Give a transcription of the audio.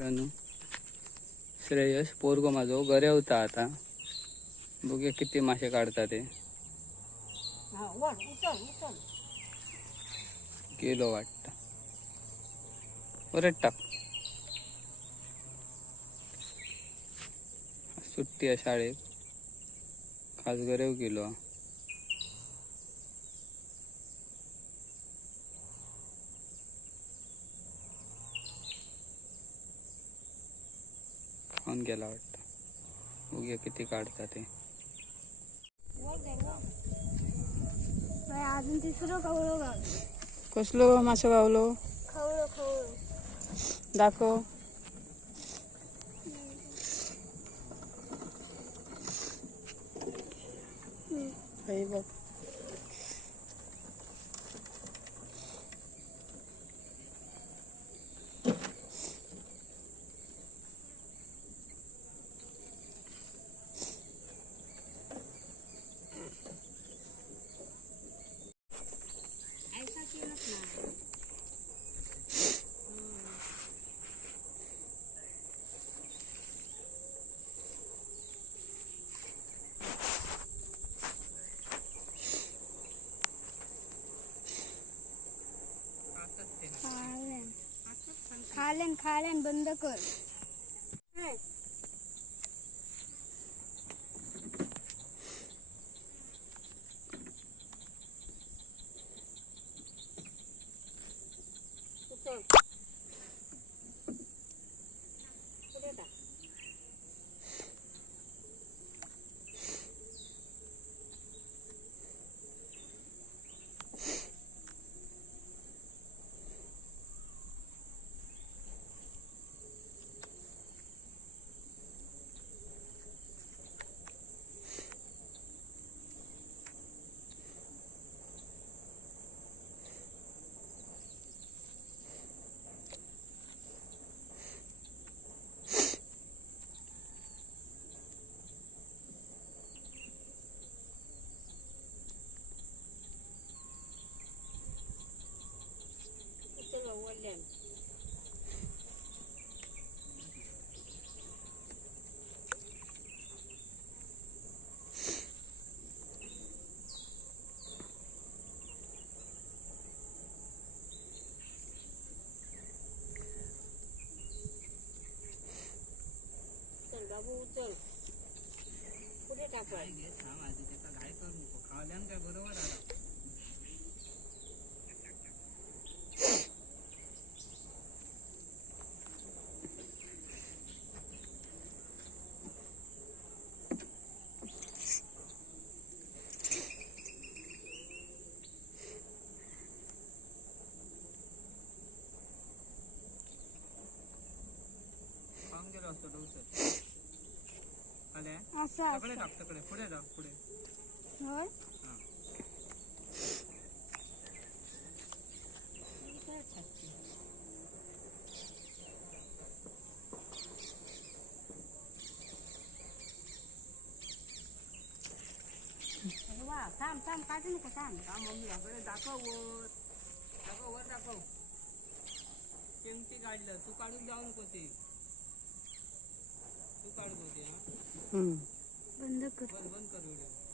मित्रांनो, श्रेयस पोरगो माझो घरे होता. आता बघूया किती मासे काढतात ते. गेलो वाटतं, परत टाक. सुट्टी आहे शाळेत, खास घरेव गेलो. खाऊन गेला वाटतं. बघूया किती काढतात ते. अजून तिसरं खवळो गाव. कसलो मासो गावलो? खवळो खवळो. दाखव. हे बघ. खाल्यान बंद कर. उचल. कुठे टाकायचं? घाई करू नको, खावल्यान काय बरोबर आला. खाऊन गेलो असतो डोसर. आले असं तकडे टाक, तकडे पुढे जा, पुढे. होय. थांब थांब, काढू नको. थांब थांब मम्मी, आपल्याला दाखव वर. दाखव वर, दाखव. केमती काढलं तू, काढून जाऊ नको ते. तू काढ ते. बंद कर. बंद कर व्हिडिओ.